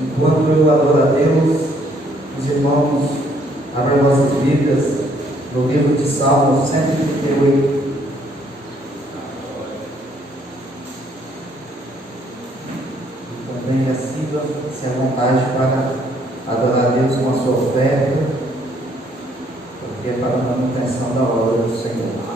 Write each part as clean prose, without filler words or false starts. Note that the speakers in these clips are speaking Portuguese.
Enquanto eu adoro a Deus, os irmãos abram vossas Bíblias no livro de Salmos 138. E também sinta-se à vontade para adorar a Deus com a sua oferta, porque é para a manutenção da obra do Senhor.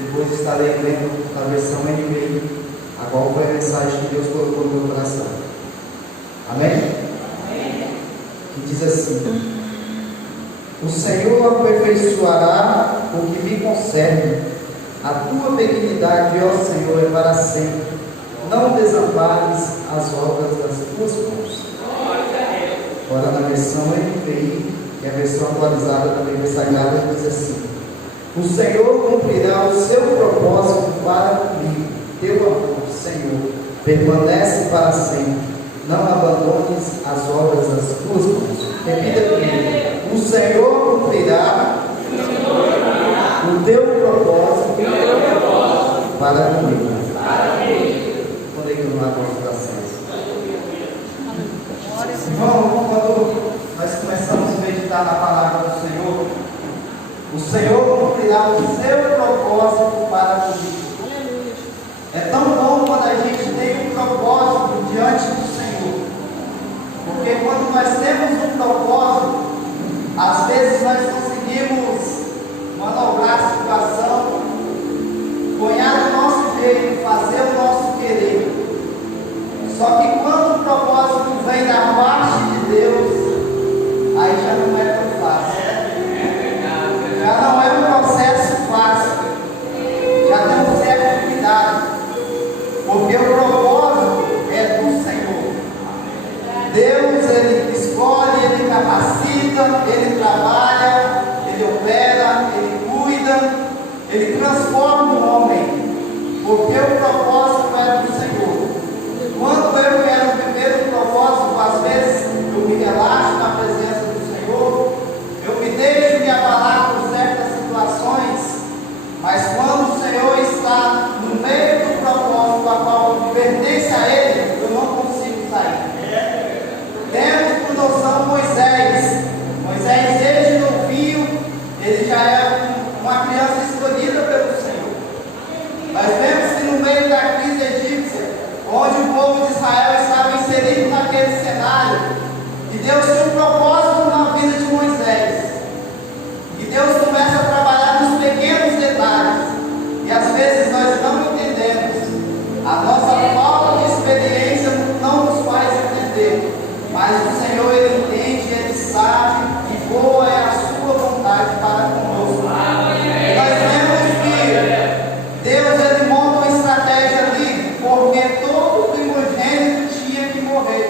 Depois estarei lendo na versão NVI, a qual foi a mensagem que Deus colocou no meu coração. Amém? Que diz assim: o Senhor aperfeiçoará o que me concerne. A tua benignidade, ó Senhor, é para sempre. Não desampares as obras das tuas mãos. Agora na versão NVI, que é a versão atualizada da Aniversariada, diz assim: o Senhor cumprirá o seu propósito para comigo. Teu amor, Senhor, permanece para sempre. Não abandones as obras das tuas mãos. Repita comigo: o Senhor cumprirá o teu propósito para comigo. Quando é que não há considerações? Irmão, quando nós começamos a meditar na palavra do Senhor, o Senhor cumprirá o seu propósito para comigo. É tão bom quando a gente tem um propósito diante do Senhor, porque quando nós temos um propósito, às vezes nós conseguimos manobrar a situação, ganhar do nosso jeito, fazer o nosso querer. Só que quando o propósito vem da parte de Deus, aí já não é tão fácil. Já não é um processo fácil. Já tem um certo cuidado, porque o propósito é do Senhor. Deus, Ele escolhe, Ele capacita, Ele trabalha, Ele opera, Ele cuida, Ele transforma o homem, porque o propósito é do Senhor. Quando eu quero viver o propósito, às vezes eu me relaxo na presença do Senhor, eu me deixo me abalar por certas situações, mas quando o Senhor está no meio do propósito a qual pertence a Ele, eu não consigo sair. Temos por noção Moisés, desde novinho, ele já é uma criança escolhida pelo Senhor. Nós vemos que no meio da crise egípcia, onde o povo de Israel estava inserido naquele cenário, e Deus tinha um propósito na vida de Moisés, e Deus começa a trabalhar nos pequenos detalhes, e às vezes nós não entendemos, a nossa falta de experiência não nos faz entender, mas o Senhor, Ele entende, Ele sabe, e boa é a sua vontade para conosco. Nós vemos que Deus, Ele monta uma estratégia ali, porque todo primogênito tinha que morrer.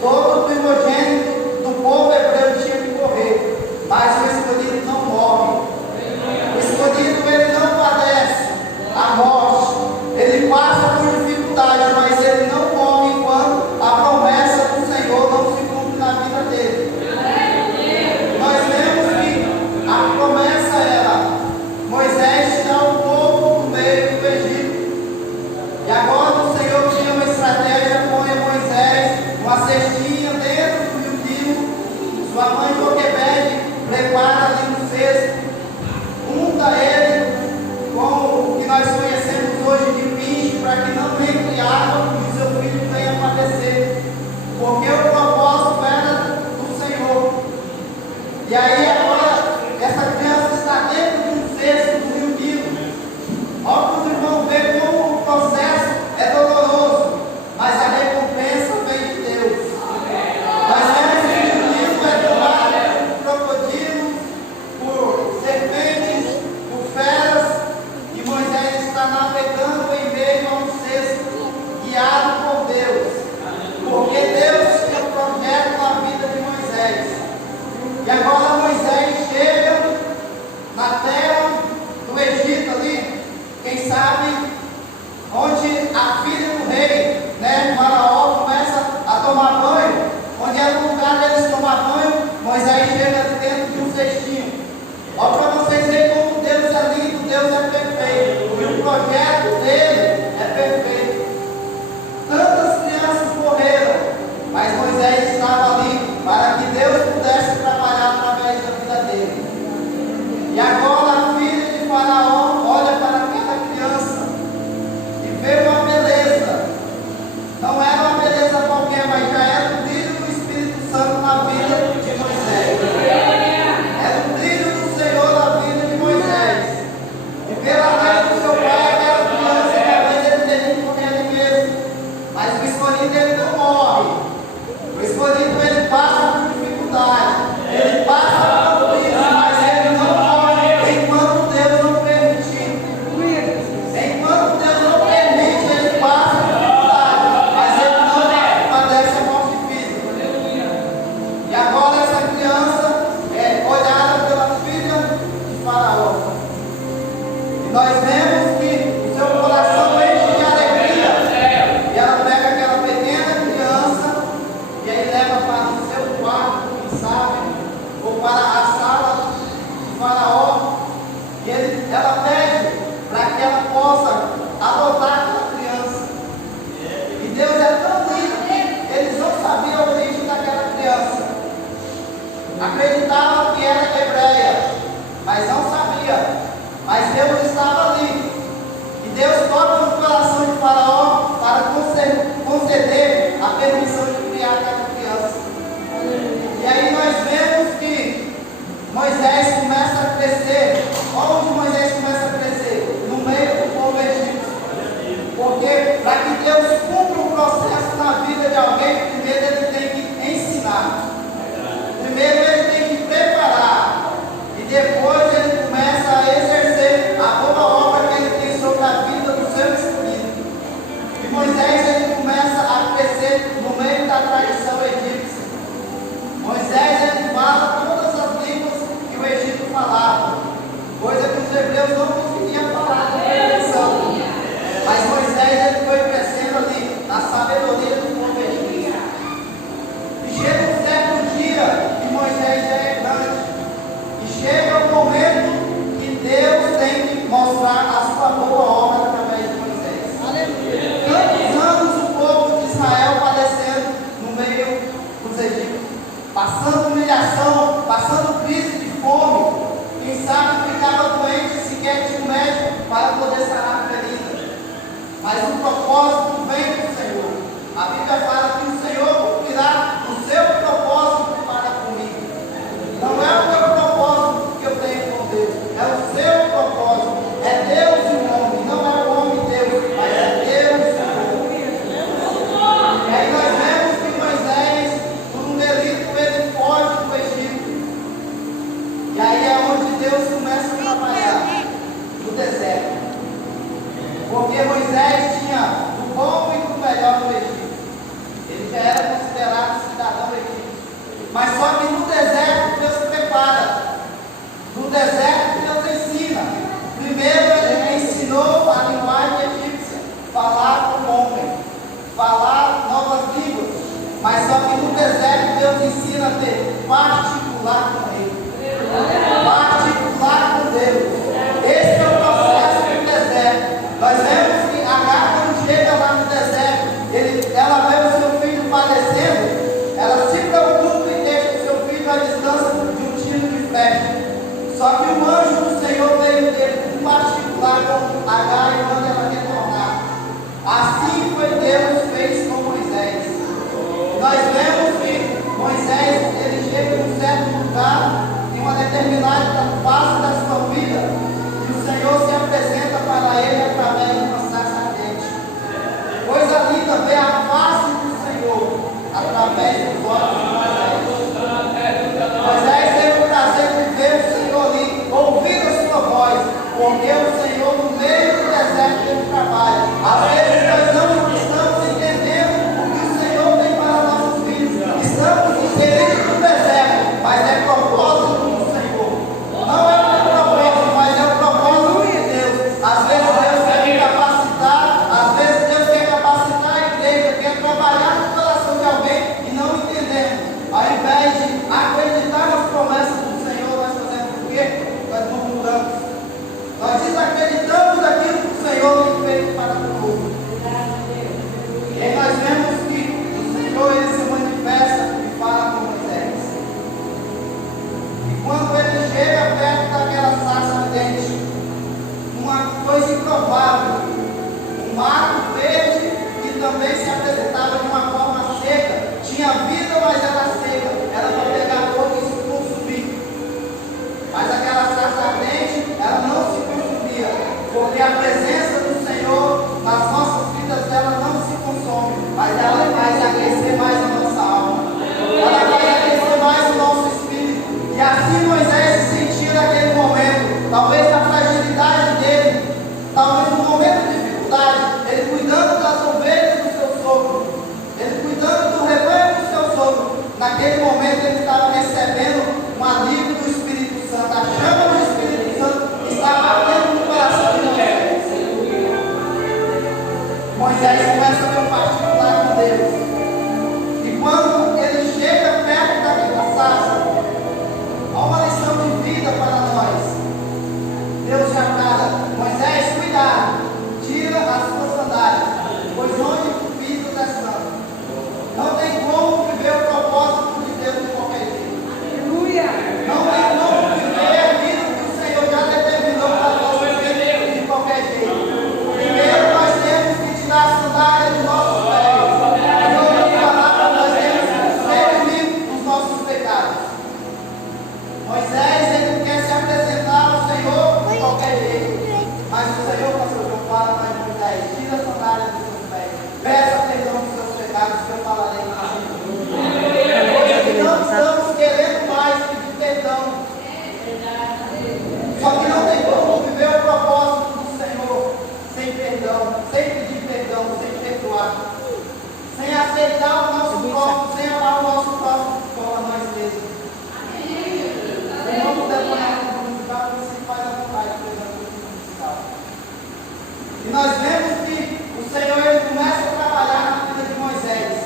Todo primogênito do povo hebreu tinha que morrer. Mas o escolhido não morre. O escolhido, ele não padece a morte. Ele passa por dificuldade, mas ele não morre enquanto a promessa do Senhor não se cumpre na vida dele. Nós vemos que a promessa era: Moisés tirar o povo do meio do Egito. E agora o Senhor tinha uma estratégia, põe Moisés uma cestinha dentro do rio. Sua mãe Joquebede prepara ali no cesto, unta ele com o que nós conhecemos hoje de pinche, para que não entre água e seu filho venha a padecer, porque o propósito era do Senhor. E aí agora essa criança está dentro de um cesto do rio Nilo. Olha para os irmãos ver como o processo é doloroso, mas a recompensa vem de Deus. Nós vemos que o rio Nilo é tomado por crocodilos, por serpentes, por feras, e Moisés está navegando em meio a um cesto, guiado por Deus, porque Deus tinha um projeto na vida de Moisés. E agora Moisés chega na terra do Egito ali, quem sabe, onde a filha do rei, Faraó, começa a tomar banho, onde era o lugar deles tomar banho. Moisés chega dentro de um cestinho. Olha para vocês verem como Deus é lindo, Deus é perfeito, e o projeto dele é perfeito. Tantas crianças morreram, mas Moisés estava ali para que Deus pudesse trabalhar através da vida dele. E agora a filha de Faraó olha para aquela criança e vê uma beleza. Não era uma beleza qualquer, mas já era o brilho do Espírito Santo na vida de Moisés. Era o brilho do Senhor na vida de Moisés. E pela lei do propósito vem do Senhor. A Bíblia fala que o Senhor cumprirá o seu propósito para comigo. Não é o meu propósito que eu tenho com Deus, é o seu propósito. É Deus e o homem, não é o homem e Deus, mas é Deus e o homem. E aí nós vemos que Moisés, por um delito, ele foge do Egito. E aí é onde Deus começa a trabalhar, no deserto. Porque Moisés tinha do bom e do melhor no Egito. Ele já era considerado cidadão egípcio. Mas só que no deserto Deus prepara. No deserto Deus ensina. Primeiro ele ensinou a linguagem egípcia, falar com o homem, falar novas línguas. Mas só que no deserto Deus ensina a ter particular com ele. Particular com Deus. Esse é o processo do deserto. Nós vemos que Agar, quando chega lá no deserto, ela vê o seu filho padecendo, ela se preocupa e deixa o seu filho à distância de um tiro de flecha. Só que o anjo do Senhor veio dele em particular com Agar e manda ela retornar. Assim foi Deus fez com Moisés. Nós vemos que Moisés, ele chega em um certo lugar, em uma determinada fase da sua vida, e o Senhor se apresenta para ele através de uma sarça ardente. Coisa linda ver a face do Senhor através dos olhos de Moisés. Moisés teve o prazer de ver o Senhor ali, ouvir a sua voz, porque o Senhor no meio do deserto ele trabalha. Às vezes nós não estamos entendendo o que o Senhor tem para nossos filhos. Estamos inseridos no deserto, mas é propósito do Senhor. Não é o propósito, mas é o propósito de Deus. Às vezes Deus quer me capacitar, às vezes Deus quer capacitar a igreja, quer trabalhar no coração de alguém e não entendemos. Ao invés de acreditar nas promessas do Senhor, nós fazemos o quê? Nós murmuramos. Nós desacreditamos daquilo que o Senhor tem feito para conosco. E aí nós vemos que o Senhor ele se manifesta e fala com Moisés. E quando ele chega perto daquela sarça ardente, uma coisa improvável, um mato verde que também se apresentava de uma forma seca, tinha vida, mas era seca, era para pegar fogo e se consumir. Mas aquela sarça ardente, ela não se consumia, porque a presença do Senhor nas nossas vidas, ela não se consome, mas ela faz aquecer mais a nossa alma, ela faz aquecer mais o nosso espírito. E assim Moisés se sentia naquele momento, talvez na fragilidade dele, talvez no momento de dificuldade, ele cuidando das ovelhas do seu sogro, ele cuidando do rebanho do seu sogro. Naquele momento ele estava recebendo um alívio do Espírito Santo, a chama do Espírito Santo estava batendo no coração de Moisés. Moisés começa a ter um particular com Deus. E quando ele chega perto daquela sarça, há uma lição de vida para nós. Deus já fala: Moisés, cuidado, tira as suas sandálias, pois onde tu pisas é santo. Não tem como viver o propósito de Deus de qualquer jeito. Aleluia! Não tem como viver aquilo que o Senhor já determinou para nós viver de qualquer jeito. Primeiro nós temos que tirar a sandália dos nossos pés. Em outra palavra, nós temos que ser livres dos nossos pecados. Moisés, ele quer se apresentar ao Senhor de qualquer jeito. Mas o Senhor, pastor João, fala para Moisés: tira a sandália dos seus pés. Peça perdão dos seus pecados, que eu falarei com você. Hoje não estamos querendo mais pedir perdão. Só que não tem como viver o propósito do Senhor sem perdão, sem pedir perdão, sem perdoar, sem aceitar o nosso próximo, sem amar o nosso próximo como a nós mesmos. O nome da palavra musical se faz a vontade musical. E nós vemos que o Senhor ele começa a trabalhar na vida de Moisés.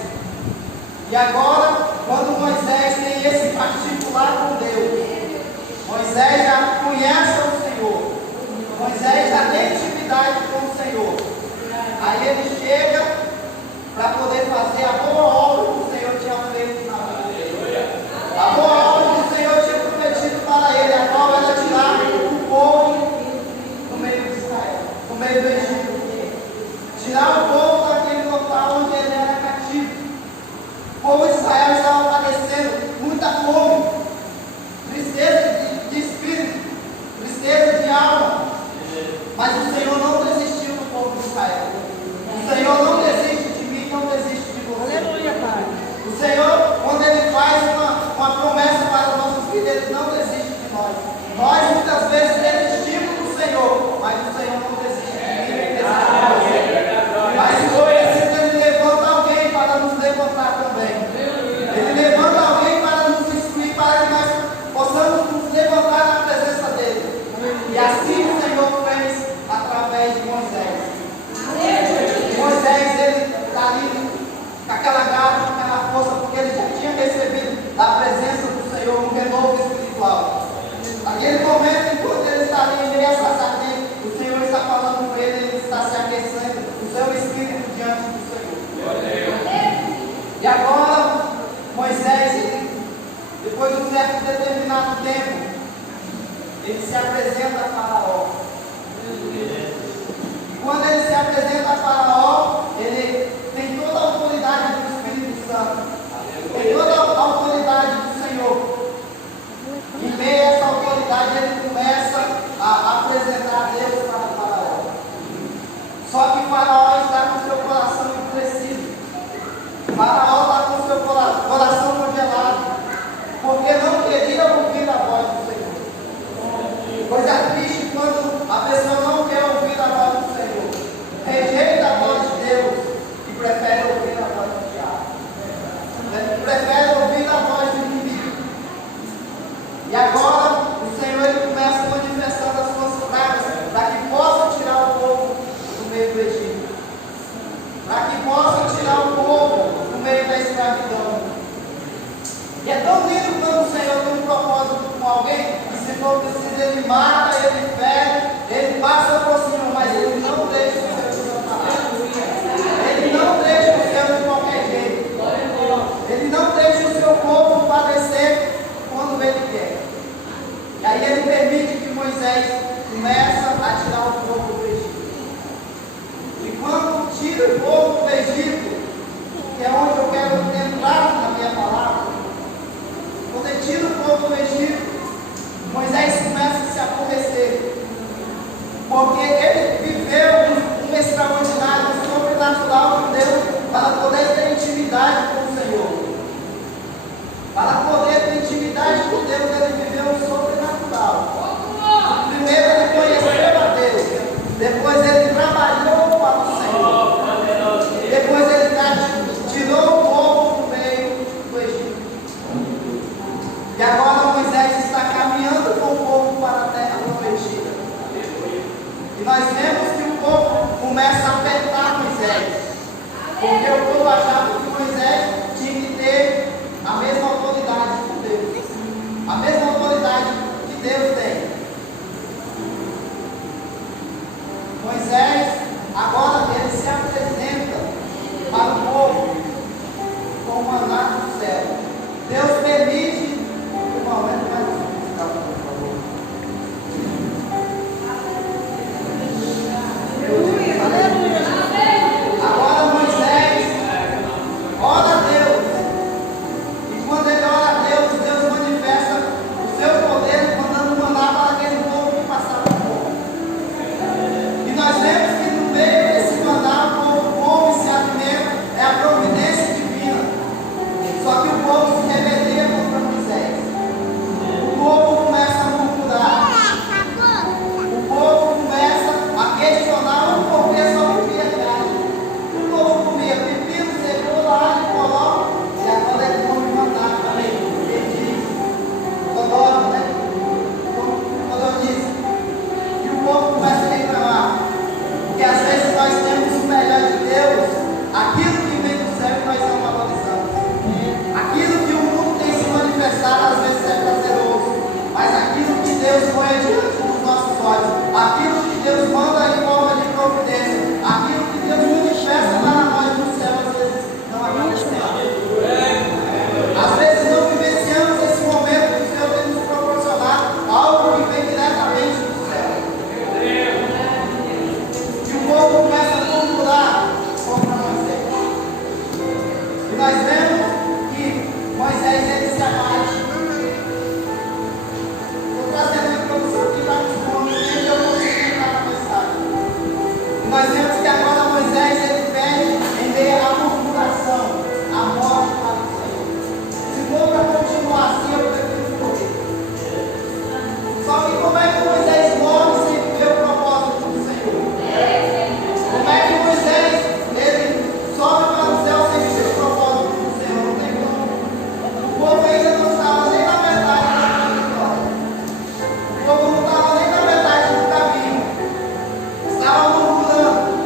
E agora, quando Moisés tem esse particular com Deus, Moisés já conhece o Senhor, Moisés já tem intimidade com o Senhor. Aí ele chega para poder fazer a boa obra que o Senhor tinha feito na vida dele. A boa obra que o Senhor tinha prometido para ele, a qual era tirar o povo do meio de Israel, do meio do Egito. Tirar o povo se apresenta a Faraó. E quando ele se apresenta a Faraó, ele tem toda a autoridade do Espírito Santo. Tem toda a autoridade do Senhor. Em meio a essa autoridade, ele começa a apresentar Deus para o Faraó. Só que Faraó está com seu coração endurecido. Faraó está com seu coração congelado, porque não queria ouvir a voz do Senhor. Coisa triste quando a pessoa não quer ouvir a voz do Senhor, rejeita a voz de Deus e prefere ouvir a voz do diabo, prefere ouvir a voz do inimigo. E agora o Senhor ele começa manifestando as suas pragas para que possa tirar o povo do meio do Egito, para que possa tirar o povo do meio da escravidão. E é tão lindo quando o Senhor tem um propósito com alguém, que se for preciso ele mata, ele fere, ele passa por cima, mas ele não deixa o seu desamparar. Ele não deixa o seu de qualquer jeito. Ele não deixa o seu povo padecer quando ele quer. E aí ele permite que Moisés comece a tirar o povo do Egito. E quando tira o povo do Egito, que é onde eu quero entrar na minha palavra, quando ele tira o povo do Egito, Moisés começa a se aborrecer, porque ele viveu um extraordinário, um sobrenatural com Deus, para poder ter intimidade com o Senhor. Para poder ter intimidade com Deus, ele viveu um sobrenatural. Primeiro ele conheceu a Deus, depois ele trabalhou para o Senhor, depois ele tirou o povo do meio do Egito. E agora Moisés está caminhando com o povo para a terra prometida. E nós vemos que o povo começa a apertar Moisés, porque o povo achava que Moisés tinha que ter a mesma autoridade que Deus, a mesma autoridade que Deus tem. Moisés, agora ele se apresenta para o povo com o maná do céu. Deus permite um momento mais musical, por favor. Agora Moisés ora a Deus. E quando ele ora a Deus, Deus manifesta o seu poder, mandando maná para aquele povo que passava fome. E nós vemos que no meio desse maná, o povo come e se alimenta, é a providência divina. Só que o povo se rebelia contra Moisés. O povo começa a murmurar. O povo começa a questionar o porquê só vivia carne. O povo comia pepino, cebola, alho, coló, e agora ele come maná também. Ele diz, codorna, né? Como eu disse. E o povo começa a reclamar. Porque às vezes nós temos o melhor de Deus, aquilo que vem do céu que nós não valorizamos. Aquilo que o mundo tem se manifestado às vezes é prazeroso, mas aquilo que Deus põe diante dos nossos olhos, aquilo que Deus manda em forma de providência, aquilo que Deus manifesta para nós no céu, às vezes não acontece. Às vezes não vivenciamos esse momento que o Senhor tem nos proporcionado, algo que vem diretamente do céu. E o povo começa a murmurar contra Moisés. E nós vemos que Moisés ele se abate. Estou trazendo a introdução aqui para os pontos, nem eu consigo entrar na mensagem. E nós vemos que agora Moisés ele pede em meio à murmuração a morte para o Senhor. Se for para continuar assim, eu prefiro morrer. Só que como é que Moisés morre sem viver o propósito do Senhor? Como é que Moisés ele sobe para o céu sem viver o propósito do Senhor? Não tem como. O povo ainda não estava nem na metade da trajetória. O povo não estava nem na metade do caminho. Estava murmurando.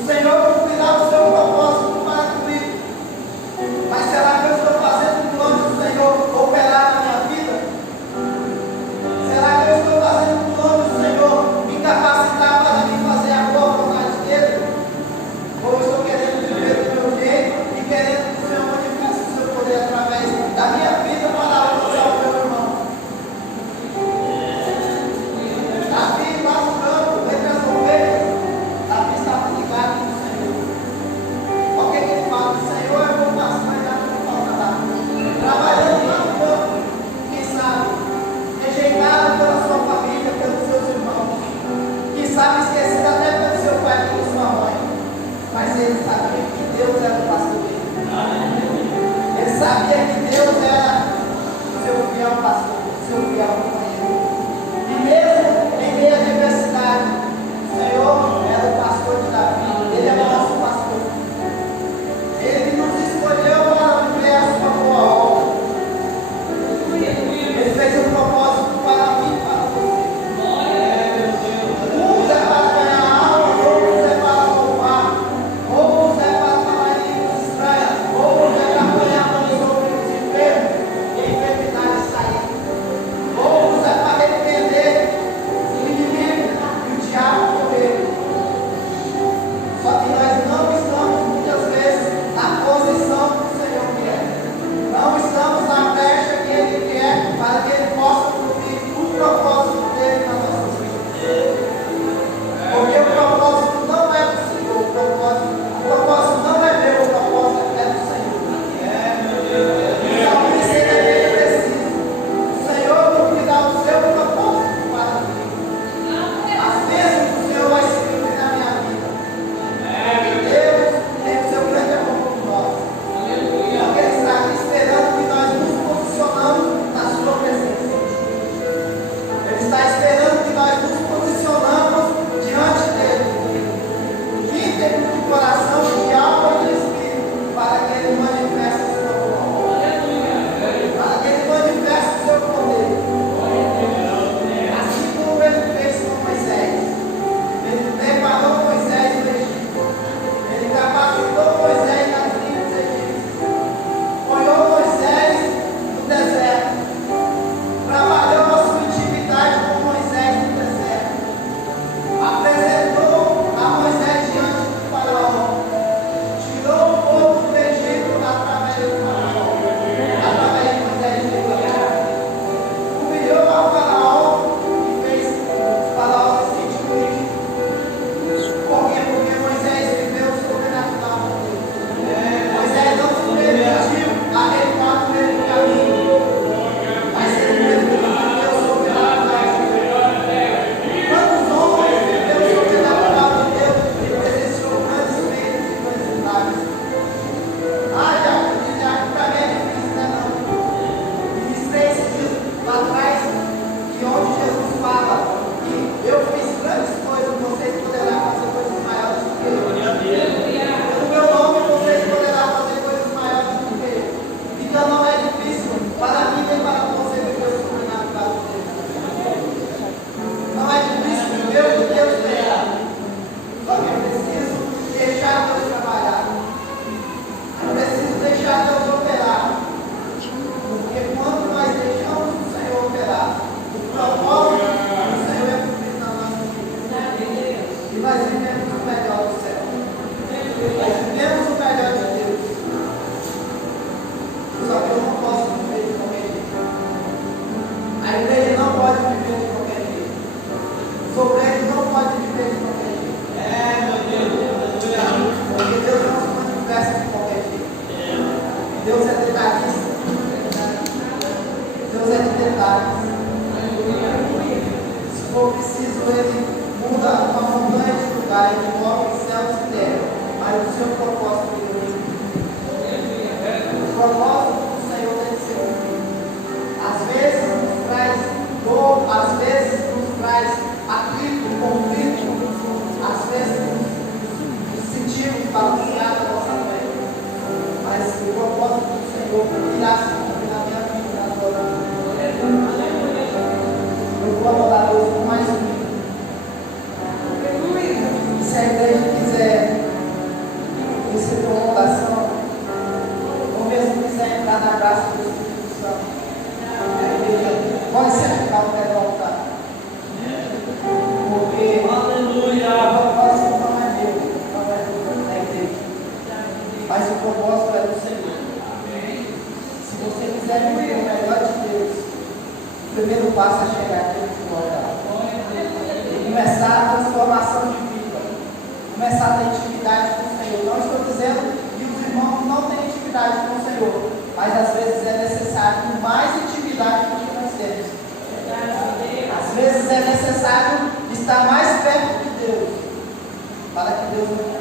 O Senhor cumprirá o seu propósito para comigo. Mas será que eu estou fazendo o plano do Senhor operar na minha vida? Será que eu estou fazendo o plano do Senhor me capacitar para me fazer a boa vontade dele? Ou eu estou querendo viver do meu jeito e querendo que o Senhor manifeste o seu poder através da minha vida para alcançar o meu irmão? Davi lá no campo, entre as ovelhas, Davi estava ligado no Senhor. O que ele fala? Senhor, eu vou passar, mas nada me faltará. Trabalhando lá no campo, quem sabe, rejeitado pela sua família, pelos seus irmãos, quem sabe esquecido até pelo seu pai e pela sua mãe. Mas ele sabia que Deus era o pastor dele. Ele sabia que Deus era o seu fiel pastor, o seu fiel companheiro. E mesmo em meio à adversidade, o Senhor era o pastor de Davi. Ele era o nosso pastor. Ele nos escolheu para viver a sua boa obra. Ele fez um propósito para mim e para você. Uns é para ganhar almas, outros é para louvar, outros é para falar em línguas estranhas, outros é para apanhar sobre os enfermos e enfermidades sair. Outros é para repreender o inimigo e o diabo correr. Só que nós não estamos muitas vezes na posição que o Senhor quer. Não estamos na brecha que Ele quer para que Ele possa cumprir o propósito dele na nossa vida. Porque o propósito não é do Senhor, o propósito não é meu, o propósito é do Senhor. Então, por isso ele é bem preciso. O Senhor cumprirá o seu propósito para mim. As bênçãos do Senhor vai se cumprir na minha vida. Deus tem o seu grande amor por nós. Porque Ele está aqui esperando que nós nos posicionamos na sua presença. Ele está esperando que nós nos posicionamos diante dele, íntegro de coração, de alma e de espírito, para que ele manifeste o seu amor, para que ele manifeste o seu poder. Assim como ele fez com Moisés. Ele preparou Moisés no Egito. Ele capacitou Moisés nas tribos egípcias. Olhou Moisés no deserto. Trabalhou a sua intimidade com Moisés no deserto. Apresentou a Moisés diante do faraó. Tirou o povo do Egito através do faraó. Através de Moisés e humilhou ao faraó e fez o faraó se sentir ridículo. Por quê? Porque Moisés viveu o sobrenatural com Deus. Moisés não se permitiu arrecuar no meio do caminho. Mas ele viveu o sobrenatural de Deus. Quantos homens viveram o sobrenatural de Deus e presenciou grandes feitos e grandes milagres? Ah, já para mim é difícil, né? Não. Ministrei esses dias lá atrás, que onde Jesus fala que eu fiz grandes coisas, vocês poderão fazer coisas maiores do que eu. No meu nome, vocês poderão fazer coisas maiores do que eu. Então não é difícil para mim nem para você viver o sobrenatural de Deus. Não é difícil viver o que Deus tem. Só que eu preciso deixar Deus trabalhar. Eu preciso deixar Deus operar. Porque quando nós deixamos o Senhor operar, o propósito do Senhor é cumprido na nossa vida. E nós vivemos o melhor do céu. Nós vivemos o melhor de Deus. Só que eu não posso viver de qualquer jeito. A igreja não pode viver de qualquer jeito. Os obreiros não podem viver de qualquer jeito. Porque Deus não se manifesta de qualquer jeito. Deus é detalhista. Deus é de detalhes. Se for preciso, Ele muda uma montanha de lugar, Ele move céus e terra, mas o seu propósito é o propósito do Senhor deve ser cumprido. Às vezes nos traz dor, às vezes nos traz atrito, conflito, às vezes nos sentimos balanceados na nossa fé. Mas o propósito do Senhor irá se cumprir na minha vida, na tua vida. Eu vou adorar Deus com mais um. Se a igreja quiser graça do Espírito Santo. Pode ser que não quer voltar. Porque Aleluia. o propósito não é meu, não é da igreja. Mas o propósito é do Senhor. Se você quiser viver o melhor de Deus, o primeiro passo é chegar aqui no altar. Começar a transformação de vida. Começar a ter intimidade com o Senhor. Não estou dizendo que os irmãos não têm intimidade com o Senhor, mas às vezes é necessário mais intimidade do que nós temos. Às vezes é necessário estar mais perto de Deus, para que Deus não